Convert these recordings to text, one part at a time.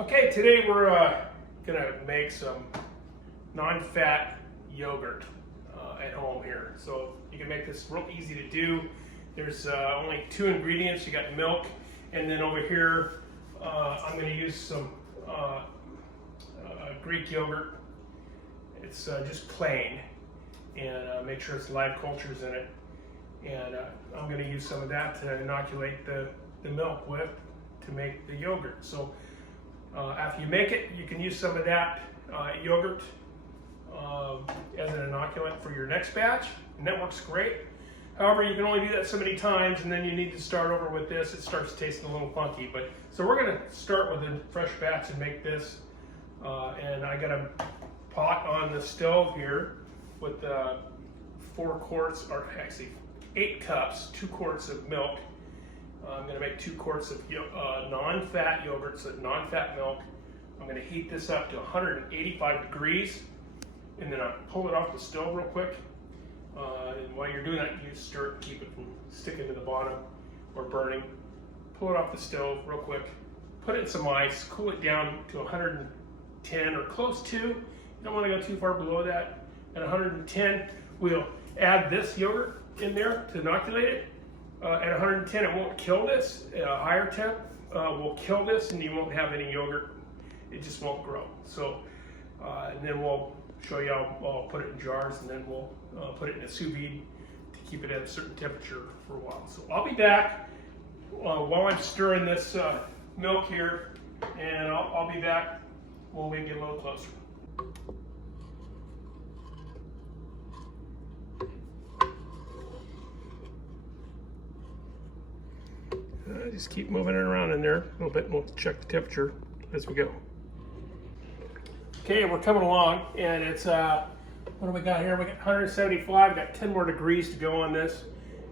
Okay, today we're gonna make some non-fat yogurt at home here. So you can make this real easy to do. There's only 2 ingredients. You got milk, and then over here I'm gonna use some Greek yogurt. It's just plain, and make sure it's live cultures in it. And I'm gonna use some of that to inoculate the milk with to make the yogurt. So after you make it, you can use some of that yogurt as an inoculant for your next batch, and that works great. However, you can only do that so many times, and then you need to start over with this. It starts tasting a little funky. But so we're going to start with a fresh batch and make this. And I got a pot on the stove here with 4 quarts, or actually 8 cups, 2 quarts of milk. I'm going to make 2 quarts of non-fat yogurt, so non-fat milk. I'm going to heat this up to 185 degrees, and then I'll pull it off the stove real quick. And while you're doing that, you stir it and keep it from sticking to the bottom or burning. Pull it off the stove real quick. Put it in some ice, cool it down to 110 or close to. You don't want to go too far below that. At 110, we'll add this yogurt in there to inoculate it. At 110, it won't kill this. At a higher temp will kill this, and you won't have any yogurt. It just won't grow. So, and then we'll show you how I'll put it in jars, and then we'll put it in a sous vide to keep it at a certain temperature for a while. So I'll be back while I'm stirring this milk here, and I'll be back when we get a little closer. Just keep moving it around in there a little bit, and we'll check the temperature as we go. Okay, we're coming along, and it's what do we got here? We got 175. Got 10 more degrees to go on this,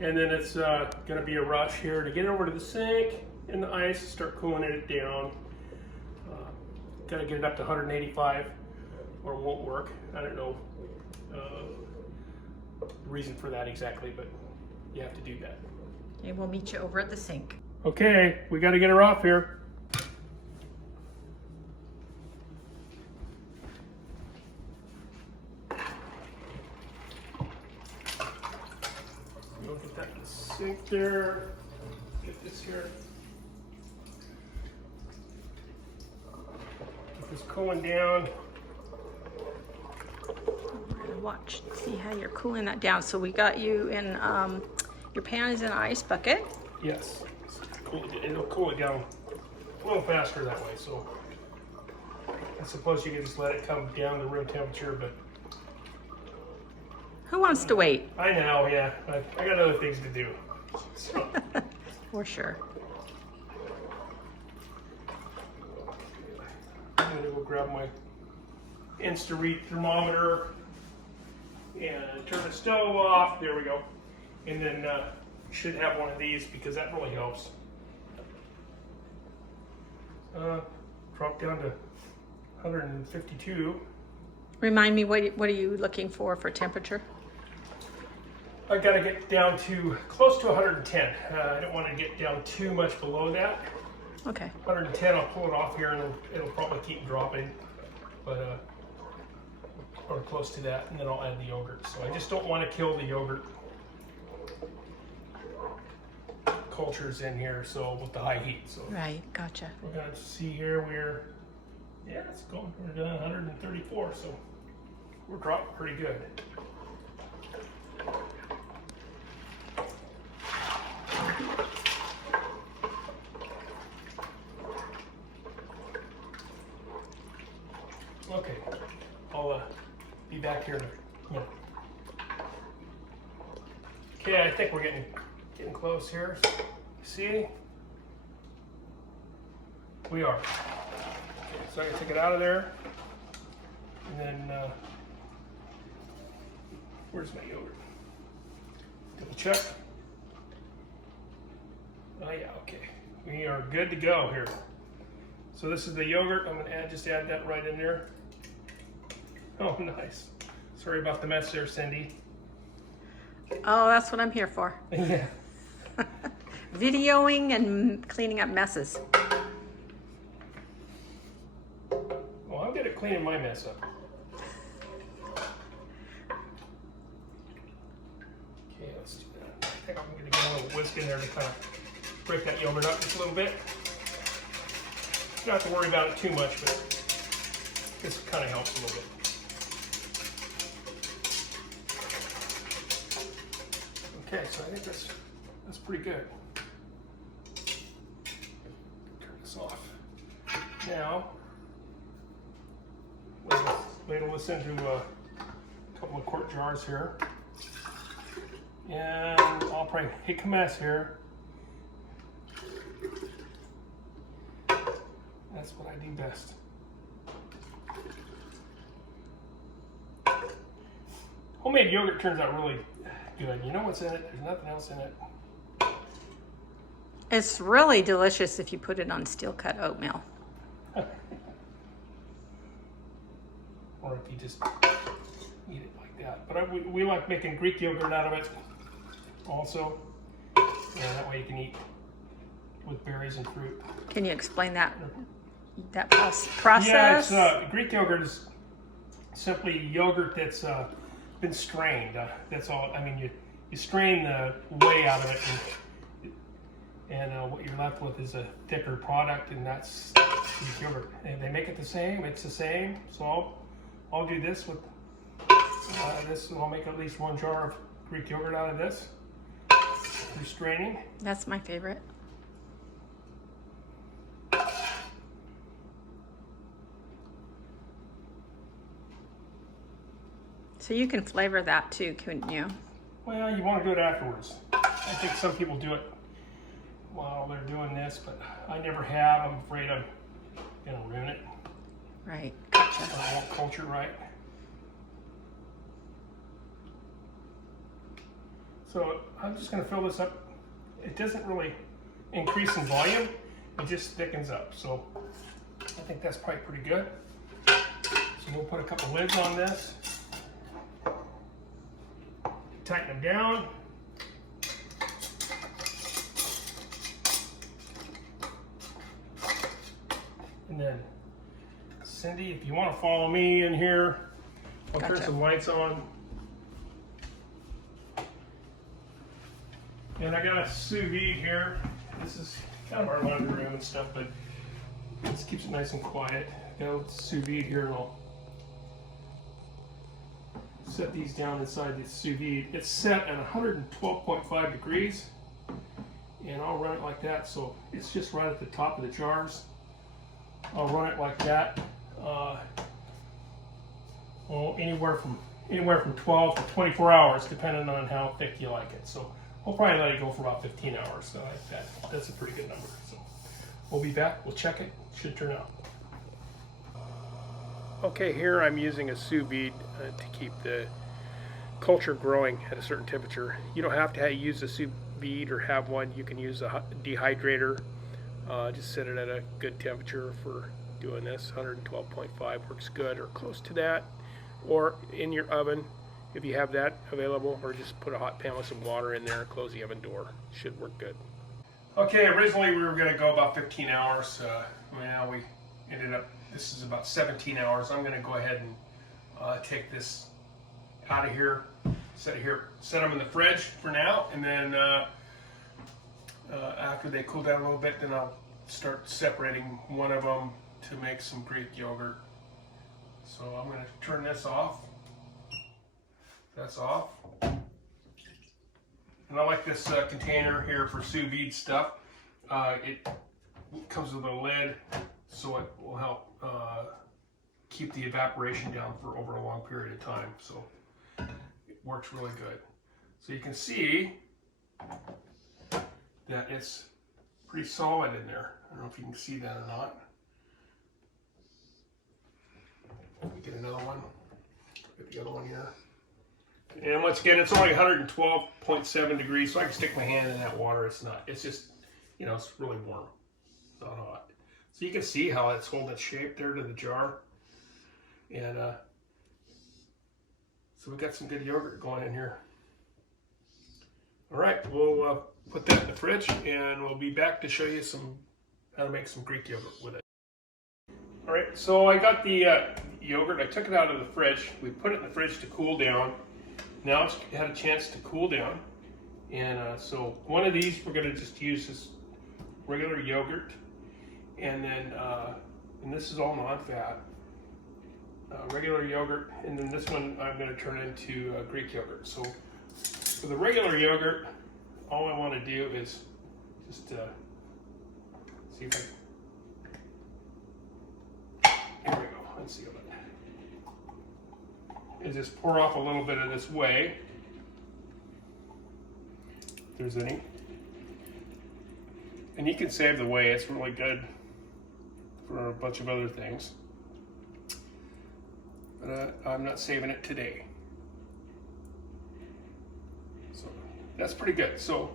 and then it's going to be a rush here to get over to the sink in the ice, start cooling it down. Got to get it up to 185, or it won't work. I don't know the reason for that exactly, but you have to do that. Okay, we'll meet you over at the sink. Okay, we got to get her off here. We'll get that in the sink there. Get this here. Get this cooling down. We're gonna watch, see how you're cooling that down. So we got you in, your pan is in an ice bucket. Yes, it'll cool it down a little faster that way. So I suppose you can just let it come down to room temperature, but Who wants to wait? I know, yeah. I got other things to do. So. For sure. I'm gonna go grab my Insta-Read thermometer and turn the stove off. There we go. And then should have one of these because that really helps. Drop down to 152. Remind me, what are you looking for temperature? I gotta get down to close to 110. I don't want to get down too much below that. Okay. 110, I'll pull it off here, and it'll probably keep dropping, but or close to that, and then I'll add the yogurt. So I just don't want to kill the yogurt cultures in here, so with the high heat. So Right, gotcha. we're gonna see here it's going. We're down 134, so we're dropping pretty good. Okay, I'll be back here in a minute. Okay, I think we're getting close here. See? We are. Okay, so I can take it out of there, and then where's my yogurt? Double check. Oh yeah, okay. We are good to go here. So this is the yogurt. I'm gonna just add that right in there. Oh, nice. Sorry about the mess there, Cindy. Oh, that's what I'm here for. Yeah. Videoing and cleaning up messes. good at cleaning my mess up. Okay, let's do that. I think I'm going to get a little whisk in there to kind of break that yogurt up just a little bit. You don't have to worry about it too much, but this kind of helps a little bit. Okay, so I think that's pretty good. Turn this off. Now, ladle this into a couple of quart jars here. And I'll probably make a mess here. That's what I do best. Homemade yogurt turns out really good. You know what's in it? There's nothing else in it. It's really delicious if you put it on steel cut oatmeal. Or if you just eat it like that. But we like making Greek yogurt out of it also. Yeah, that way you can eat with berries and fruit. Can you explain that process? Yeah, Greek yogurt is simply yogurt that's been strained. That's all. I mean, you strain the whey out of it, and what you're left with is a thicker product, and that's Greek yogurt. And they make it the same. It's the same. So I'll do this with this, and I'll make at least 1 jar of Greek yogurt out of this through straining. That's my favorite. So you can flavor that too, couldn't you? Well, you want to do it afterwards. I think some people do it while they're doing this, but I never have. I'm afraid I'm going to ruin it. Right. Gotcha. I won't culture right. So I'm just going to fill this up. It doesn't really increase in volume. It just thickens up. So I think that's probably pretty good. So we'll put a couple lids on this. Tighten them down. And then, Cindy, if you want to follow me in here, I'll turn some lights on. And I got a sous vide here. This is kind of our laundry room and stuff, but this keeps it nice and quiet. Got a sous vide here, and I'll set these down inside the sous vide. It's set at 112.5 degrees, and I'll run it like that, so it's just right at the top of the jars. I'll run it like that. Well, anywhere from 12 to 24 hours, depending on how thick you like it. So we'll probably let it go for about 15 hours. So that's a pretty good number. So we'll be back. We'll check it. It should turn out. Okay, here I'm using a sous vide to keep the culture growing at a certain temperature. You don't have to use a sous vide or have one. You can use a dehydrator. Just set it at a good temperature for doing this. 112.5 works good, or close to that, or in your oven if you have that available, or just put a hot pan with some water in there and close the oven door. Should work good. Okay, originally we were going to go about 15 hours. Now we ended up, this is about 17 hours. I'm going to go ahead and take this out of here, set them in the fridge for now, and then after they cool down a little bit, then I'll start separating one of them to make some Greek yogurt. So I'm going to turn this off. That's off. And I like this container here for sous vide stuff. It comes with a lid, so it will help keep the evaporation down for over a long period of time. So it works really good. So you can see that it's pretty solid in there. I don't know if you can see that or not. Let me get another one. Get the other one here. And once again, it's only 112.7 degrees, so I can stick my hand in that water. It's just, you know, it's really warm. It's not hot. So you can see how it's holding its shape there to the jar. And so we got some good yogurt going in here. All right, we'll put that in the fridge, and we'll be back to show you how to make some Greek yogurt with it. All right, so I got the yogurt. I took it out of the fridge. We put it in the fridge to cool down. Now it's had a chance to cool down. And so one of these, we're gonna just use this regular yogurt. And then, and this is all non-fat. Regular yogurt, and then this one I'm gonna turn into Greek yogurt. So for the regular yogurt, all I wanna do is just see if I, here we go, let's see what is just pour off a little bit of this whey, if there's any. And you can save the whey, it's really good for a bunch of other things. But I'm not saving it today. So that's pretty good. So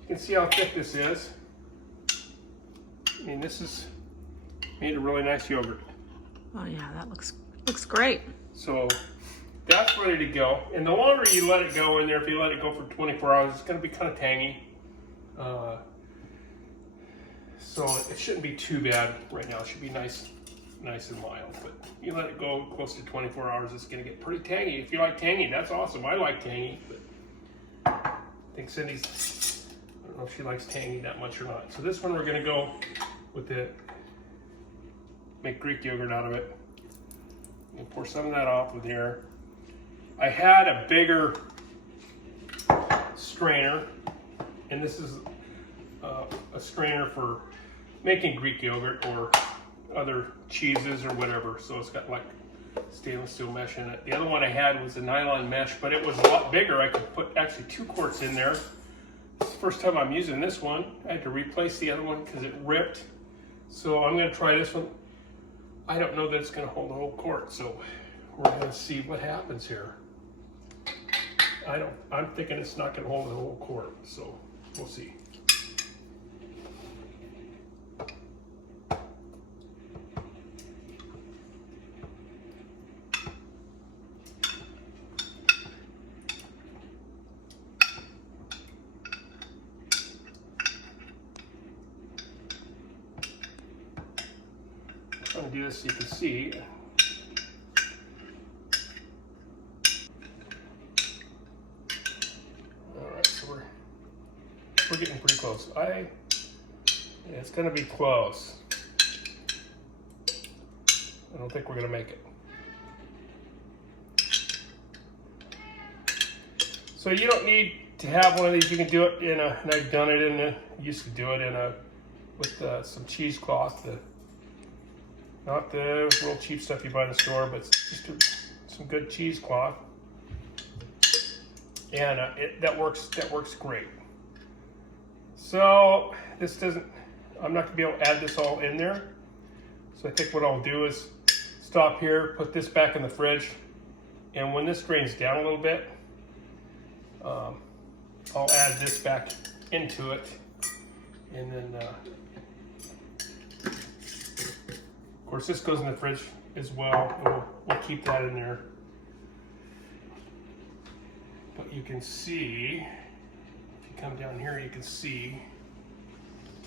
you can see how thick this is. I mean, this is made a really nice yogurt. Oh yeah, that looks great. So that's ready to go. And the longer you let it go in there, if you let it go for 24 hours, it's going to be kind of tangy. So it shouldn't be too bad right now. It should be nice and mild. But you let it go close to 24 hours, it's going to get pretty tangy. If you like tangy, that's awesome. I like tangy, but I think Cindy's, I don't know if she likes tangy that much or not. So this one we're going to go with make Greek yogurt out of it. And pour some of that off with here. I had a bigger strainer, and this is a strainer for making Greek yogurt or other cheeses or whatever. So it's got like stainless steel mesh in it. The other one I had was a nylon mesh, but it was a lot bigger. I could put actually 2 quarts in there. It's the first time I'm using this one. I had to replace the other one because it ripped. So I'm going to try this one. I don't know that it's going to hold the whole quart, so we're going to see what happens here. I'm thinking it's not going to hold the whole quart, so we'll see. I'm going to do this so you can see. Alright, so we're getting pretty close. Yeah, it's going to be close. I don't think we're going to make it. So you don't need to have one of these. You can do it in a, and I've done it used to do it with some cheesecloth. Not the real cheap stuff you buy in the store, but just some good cheesecloth, and that works great. So this doesn't. I'm not gonna be able to add this all in there. So I think what I'll do is stop here, put this back in the fridge, and when this drains down a little bit, I'll add this back into it, and then. Of course, this goes in the fridge as well, and we'll keep that in there. But you can see, if you come down here, you can see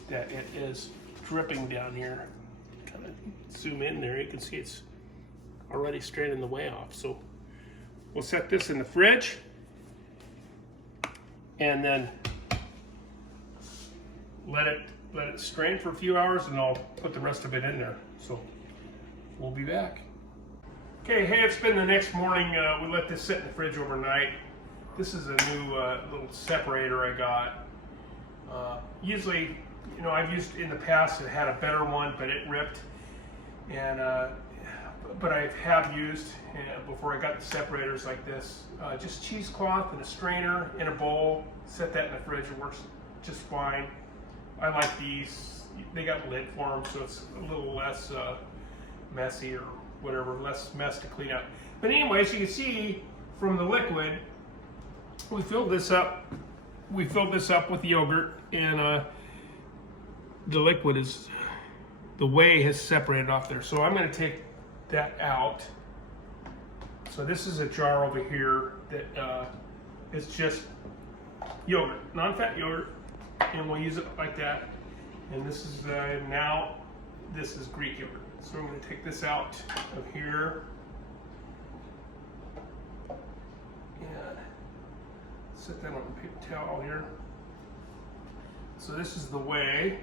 that it is dripping down here. Kind of zoom in there, you can see it's already straining the whey off. So we'll set this in the fridge, and then let it strain for a few hours, and I'll put the rest of it in there. So we'll be back. Okay, hey, it's been the next morning. We let this sit in the fridge overnight. This is a new little separator I got. Usually, you know, I've used in the past, it had a better one, but it ripped. And but I have used, before I got the separators like this, just cheesecloth and a strainer in a bowl. Set that in the fridge, it works just fine. I like these. They got a lid for them, so it's a little less messy or whatever, less mess to clean up. But anyways, you can see from the liquid, we filled this up with the yogurt, and the liquid the whey has separated off there. So I'm going to take that out. So this is a jar over here that is just yogurt, non-fat yogurt, and we'll use it like that. And this is now this is Greek yogurt. So I'm going to take this out of here and set that on a paper towel here. So this is the whey.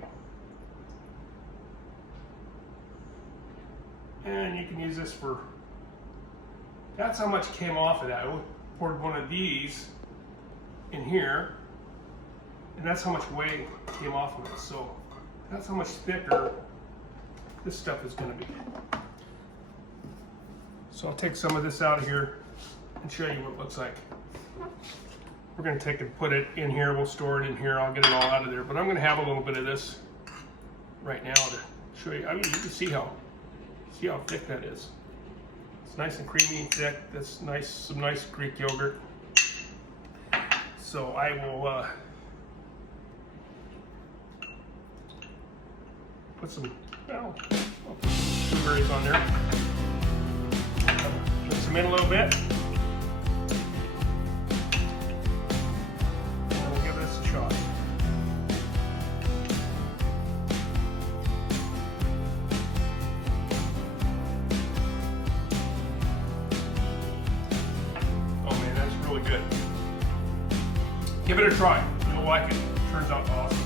And you can use this for, that's how much came off of that. I poured one of these in here, and that's how much whey came off of it. So that's how much thicker this stuff is going to be. So I'll take some of this out of here and show you what it looks like. We're going to take and put it in here. We'll store it in here. I'll get it all out of there. But I'm going to have a little bit of this right now to show you. I mean, you can see how thick that is. It's nice and creamy and thick. That's nice, some nice Greek yogurt. So I will put some, well, I'll put some blueberries on there. Mix them in a little bit. And we'll give this a shot. Oh man, that's really good. Give it a try. You'll like it. It turns out awesome.